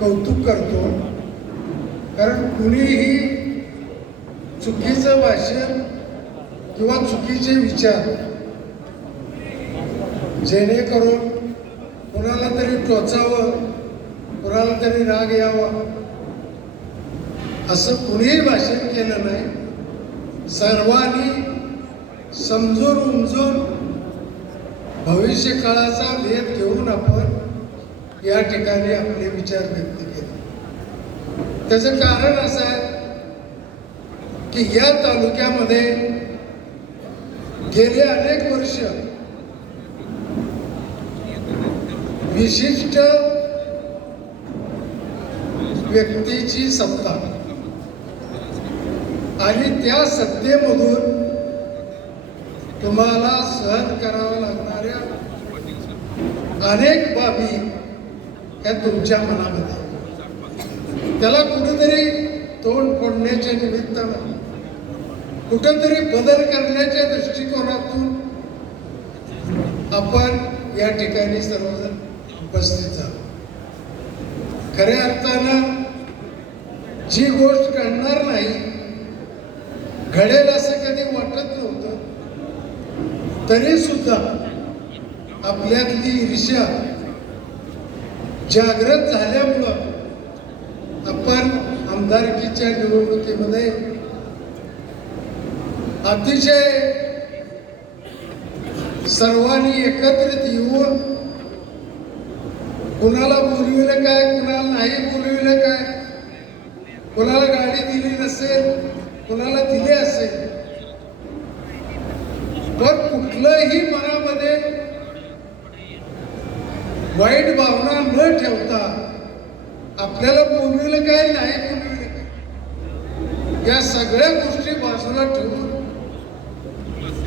कौतुक करतो. कारण कुणीही चुकीचं भाषण किंवा चुकीचे विचार जेणेकरून कोणाला तरी टोचावं कोणाला तरी राग यावा असं कुणीही भाषण केलं नाही. सर्वांनी समजून उमजून भविष्य काळाचा वेध घेऊन आपण या ठिकाणी आपले विचार व्यक्त केले. त्याचं कारण असं आहे की या तालुक्यामध्ये गेले अनेक वर्ष विशिष्ट व्यक्तीची सत्ता. आणि त्या सत्तेमधून तुम्हाला सहन कराव्या लागणाऱ्या अनेक बाबी या तुमच्या मनामध्ये. त्याला कुठेतरी तोंड फोडण्याच्या निमित्तानं कुठंतरी बदल करण्याच्या दृष्टिकोनातून आपण या ठिकाणी सर्वजण उपस्थित झालो. खऱ्या अर्थानं जी गोष्ट घडणार नाही घडेल असं कधी वाटत नव्हतं तरी सुद्धा आपल्यातली ईर्ष्या जागृत झाल्यामुळं आपण आमदारकीच्या निवडणुकीमध्ये अतिशय सर्वांनी एकत्रित येऊन कुणाला बोलविलं काय कुणाला नाही बोलविलं काय कुणाला गाडी दिली नसेल कुणाला दिली असेल पण कुठलंही मना वाईट भावना न ठेवता आपल्याला बोलविलं काय नाही बोलविलं काय? या सगळ्या गोष्टी बाजूला ठेवून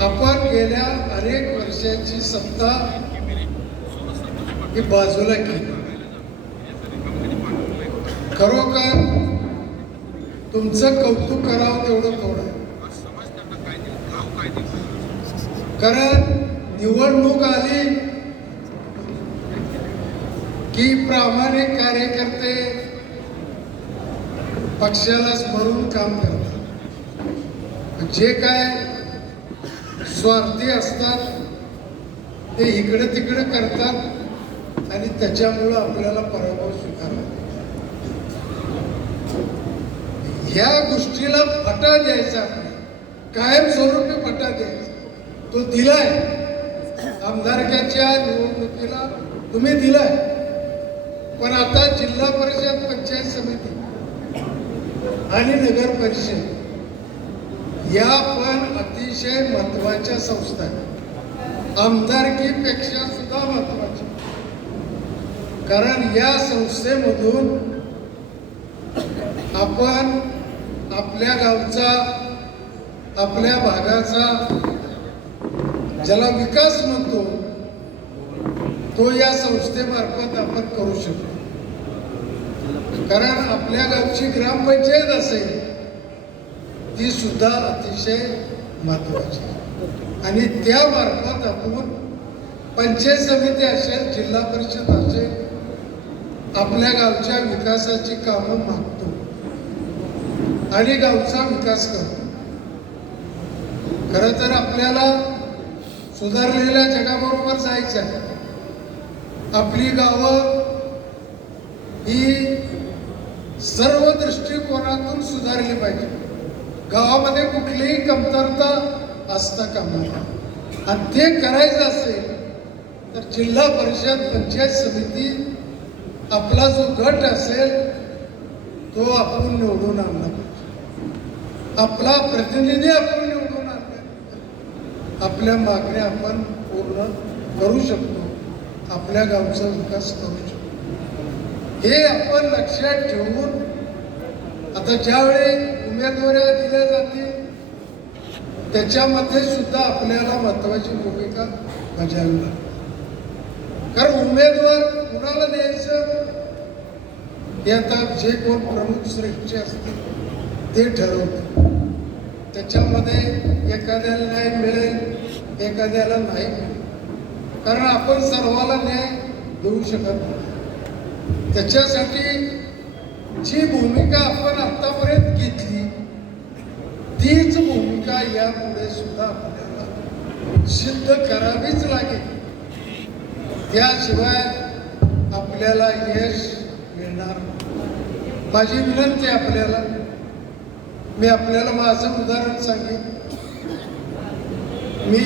आपण गेल्या अनेक वर्षांची सत्ता ही बाजूला केली. खरोखर तुमचं कौतुक करावं तेवढं थोडं कारण निवडणूक आली की प्रामाणिक कार्यकर्ते पक्षाला स्मरून काम करतात. जे काय स्वार्थी असतात ते इकडे तिकडे करतात आणि त्याच्यामुळं आपल्याला पराभव स्वीकारला ह्या गोष्टीला फटा द्यायचा कायमस्वरूपी फटा द्यायचा. तो दिलाय. आमदारक्याच्या निवडणुकीला तुम्ही दिलाय. पण आता जिल्हा परिषद पंचायत समिती आणि नगर परिषद या पण अतिशय महत्त्वाच्या संस्था आहेत. आमदारकीपेक्षा सुद्धा महत्त्वाच्या. कारण या संस्थेमधून आपण आपल्या गावचा आपल्या भागाचा ज्याला विकास म्हणतो तो या संस्थेमार्फत आपण करू शकतो. कारण आपल्या गावची ग्रामपंचायत असेल ती सुद्धा अतिशय महत्वाची आहे. आणि त्यामार्फत आपण पंचायत समिती असेल जिल्हा परिषद असेल आपल्या गावच्या विकासाची कामं मागतो. आणि गावचा विकास करतो. खरं तर आपल्याला सुधारलेल्या जगाबरोबर जायचं आहे. आपली गावं ही सर्व दृष्टिकोनातून सुधारली पाहिजे? गावामध्ये कुठलीही कमतरता असता कामा आणि ते करायचं असेल तर जिल्हा परिषद पंचायत समिती आपला जो गट असेल तो आपण निवडून आणला पाहिजे. आपला प्रतिनिधी आपण निवडून आणला आपल्या मागण्या आपण पूर्ण करू शकतो. आपल्या गावचा विकास करू शकतो. हे आपण लक्षात ठेवून आता ज्यावेळी उमेदवाऱ्या दिल्या जातील त्याच्यामध्ये सुद्धा आपल्याला महत्वाची भूमिका बजावी लागते. कारण उमेदवार कुणाला द्यायचं? हे आता जे कोण प्रमुख श्रेष्ठी असतील ते ठरवतात त्याच्यामध्ये एखाद्याला न्याय मिळेल एखाद्याला नाही मिळेल. कारण आपण सर्वाला न्याय देऊ शकत नाही. त्याच्यासाठी जी भूमिका आपण आतापर्यंत घेतली तीच भूमिका यापुढे सुद्धा आपल्याला सिद्ध करावीच लागेल. त्याशिवाय आपल्याला यश मिळणार माझी विनंती आपल्याला. मी आपल्याला माझं उदाहरण सांगेन. मी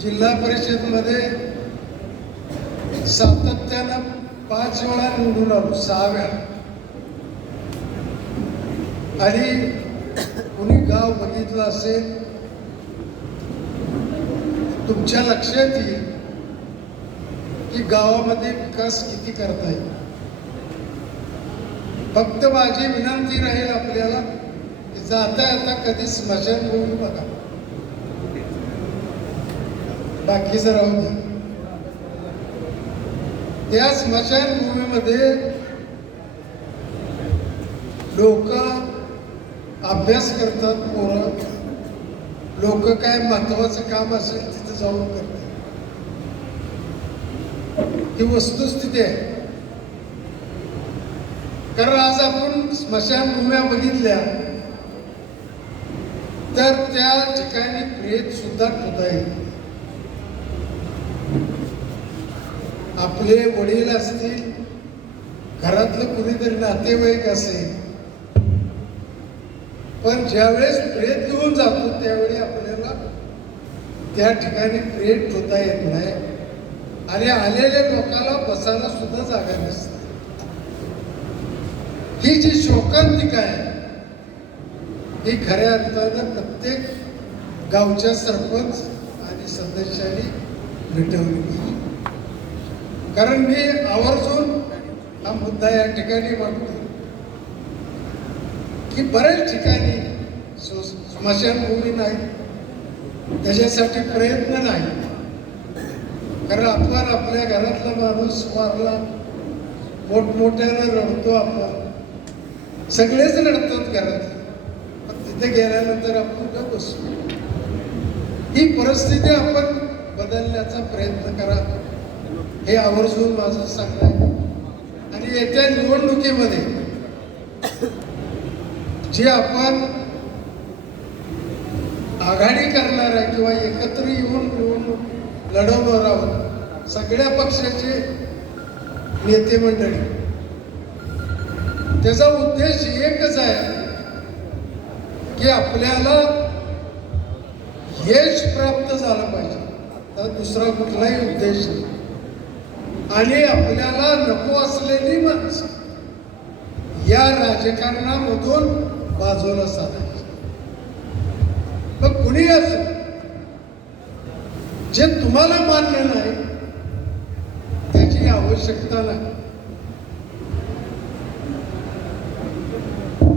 जिल्हा परिषदमध्ये सातत्यानं पाच वेळा निवडून आलो सहा वेळा आणि कुणी गाव बघितलं असेल तुमच्या लक्षात येईल की गावामध्ये विकास किती करता येईल. फक्त माझी विनंती राहील आपल्याला की जाता येता कधी स्मशानभूमी बघा. बाकीचं राहू द्या त्या स्मशानभूमीमध्ये लोक अभ्यास करतात पोरं. लोक काय महत्वाचं काम असेल तिथं जाऊन करतात. ही वस्तुस्थिती आहे. कारण आज आपण स्मशानभूम्या बघितल्या तर त्या ठिकाणी प्रेत सुद्धा ठेवता येईल आपले वडील असतील घरातलं कुणीतरी नातेवाईक असेल पण ज्यावेळेस प्रेत घेऊन जातो त्यावेळी आपल्याला त्या ठिकाणी प्रेत ठेवता येत नाही. आणि आलेल्या लोकांना बसायला सुद्धा जागा नसते. ही जी शोकांतिका आहे ही खऱ्या अर्थानं प्रत्येक गावच्या सरपंच आणि सदस्यांनी मिटवली पाहिजे कारण मी आवर्जून हा मुद्दा या ठिकाणी मांडतो. की बऱ्याच ठिकाणी स्मशानभूमी नाही त्याच्यासाठी प्रयत्न नाही. कारण आपण आपल्या घरातला माणूस मारला मोठमोठ्यानं रडतो आपण. सगळेच रडतात घरात पण तिथे गेल्यानंतर आपण का बसतो ही परिस्थिती आपण बदलण्याचा प्रयत्न करा. हे आवर्जून माझं सांगणं आहे. आणि येत्या निवडणुकीमध्ये जे आपण आघाडी करणार आहे किंवा एकत्र येऊन निवडणूक लढवणार आहोत सगळ्या पक्षाचे नेते मंडळी त्याचा उद्देश एकच आहे की आपल्याला यश प्राप्त झालं पाहिजे. तर दुसरा कुठलाही उद्देश नाही. आणि आपल्याला नको असलेली माणसं या राजकारणामधून बाजूला साधायची. मग कुणी असो? जे तुम्हाला मान्य नाही त्याची आवश्यकता नाही.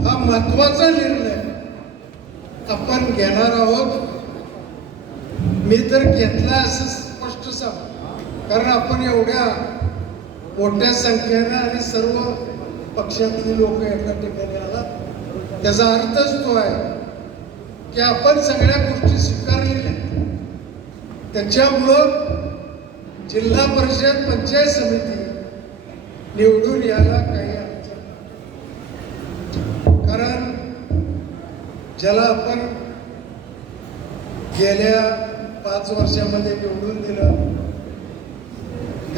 हा महत्त्वाचा निर्णय आपण घेणार आहोत. मी तर घेतला असं कारण आपण एवढ्या मोठ्या संख्येनं आणि सर्व पक्षातली लोक एका ठिकाणी आला त्याचा अर्थच तो आहे की आपण सगळ्या गोष्टी स्वीकारलेल्या त्याच्यामुळं जिल्हा परिषद पंचायत समिती निवडून यायला काही अडचण नाही. कारण ज्याला आपण गेल्या पाच वर्षामध्ये निवडून दिलं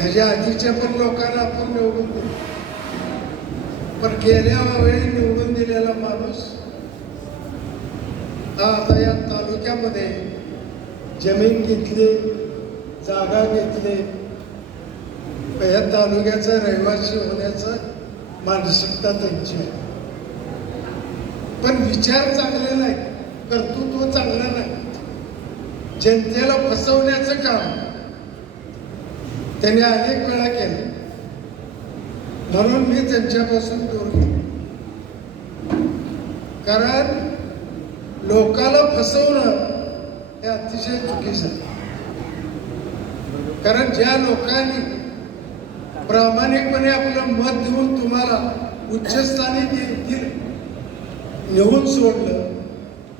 त्याच्या आधीच्या पण लोकांना आपण निवडून दिलं पण गेल्या वेळी निवडून दिलेला माणूस हा आता या तालुक्यामध्ये जमीन घेतली जागा घेतली. या तालुक्याचा रहिवासी होण्याचं मानसिकता त्यांची आहे. पण विचार चांगले नाही कर्तृत्व चांगलं नाही जनतेला फसवण्याचं काम त्यांनी अनेक वेळा केलं. म्हणून मी त्यांच्यापासून दूर गेलो कारण लोकाला फसवणं हे अतिशय चुकीचं आहे. कारण ज्या लोकांनी प्रामाणिकपणे आपलं मत देऊन तुम्हाला उच्चस्थानी देखील नेऊन सोडलं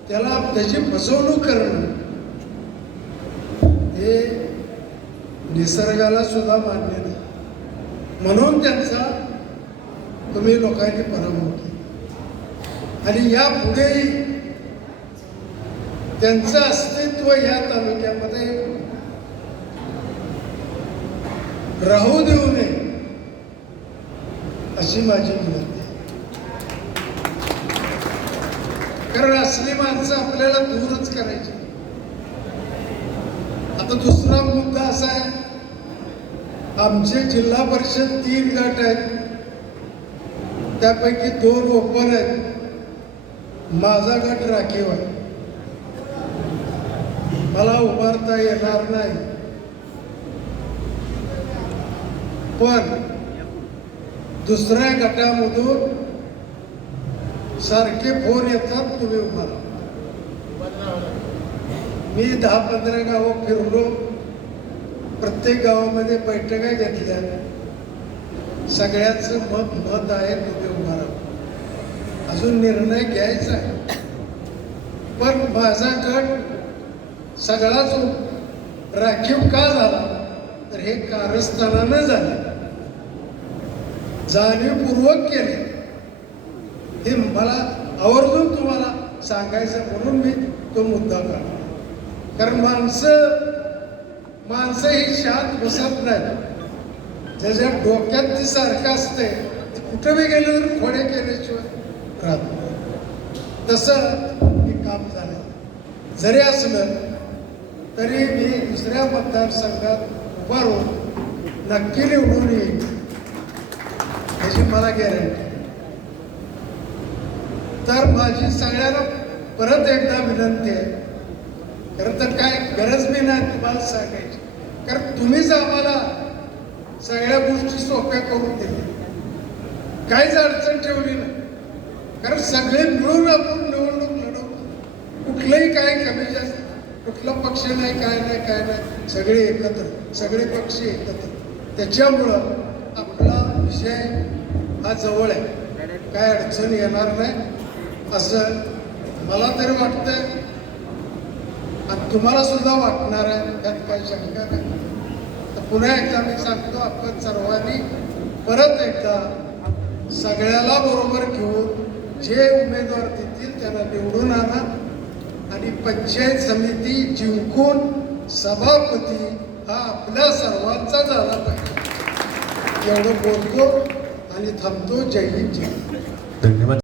त्याला त्याची फसवणूक करणं हे निसर्गाला सुद्धा मान्य नाही. म्हणून त्यांचा तुम्ही लोकांनी पराभव केला. आणि यापुढेही त्यांचं अस्तित्व या तालुक्यामध्ये राहू देऊ नये अशी माझी विनंती आहे. कारण असली माणसं आपल्याला दूरच करायची. आता दुसरा मुद्दा असा आहे आमचे जिल्हा परिषद तीन गट आहेत. त्यापैकी दोन ओपन आहेत. माझा गट राखीव आहे. मला उभारता येणार नाही. पण दुसऱ्या गटामधून सारखे फोन येतात तुम्ही उभारा. मी दहा पंधरा गावं फिरलो. प्रत्येक गावामध्ये बैठका घेतल्या सगळ्याचं मत मत आहे तुम्ही उभा राहा अजून निर्णय घ्यायचा आहे. पण माझा गट सगळाच राखीव का झाला? तर हे कारस्थानानं झालं. जाणीवपूर्वक केले. हे मला आवर्जून तुम्हाला सांगायचं म्हणून मी तो मुद्दा काढला. कारण माणसं माणसं ही शांत बसत नाही ज्याच्या डोक्यात ती सारखं असते कुठं बी गेलं तर खोडे केल्याशिवाय राहत तसं हे काम झालं. जरी असलं तरी मी दुसऱ्या मतदारसंघात उभारून नक्की निवडून येईल याची मला गॅरंटी. तर माझी सगळ्यांना परत एकदा विनंती आहे. खरं तर काय गरज बी नाही तुम्हाला सांगायची. कारण तुम्हीच आम्हाला सगळ्या गोष्टी सोप्या करून दिल्या काहीच अडचण ठेवली नाही. कारण सगळे मिळून आपण निवडणूक लढवतो. कुठलंही काय कमी जास्त कुठला पक्ष नाही काय नाही काय नाही सगळे एकत्र सगळे पक्ष एकत्र. त्याच्यामुळं आपला विषय हा जवळ आहे. काय अडचण येणार नाही असं मला तरी वाटतंय. आणि तुम्हाला सुद्धा वाटणार आहे त्यात काही शंका नाही. तर पुन्हा एकदा मी सांगतो आपण सर्वांनी परत एकदा सगळ्याला बरोबर घेऊन जे उमेदवार देतील त्यांना निवडून आणा आणि पंचायत समिती जिंकून सभापती हा आपल्या सर्वांचा झाला पाहिजे. एवढं बोलतो आणि थांबतो. जय हिंद. जय धन्यवाद.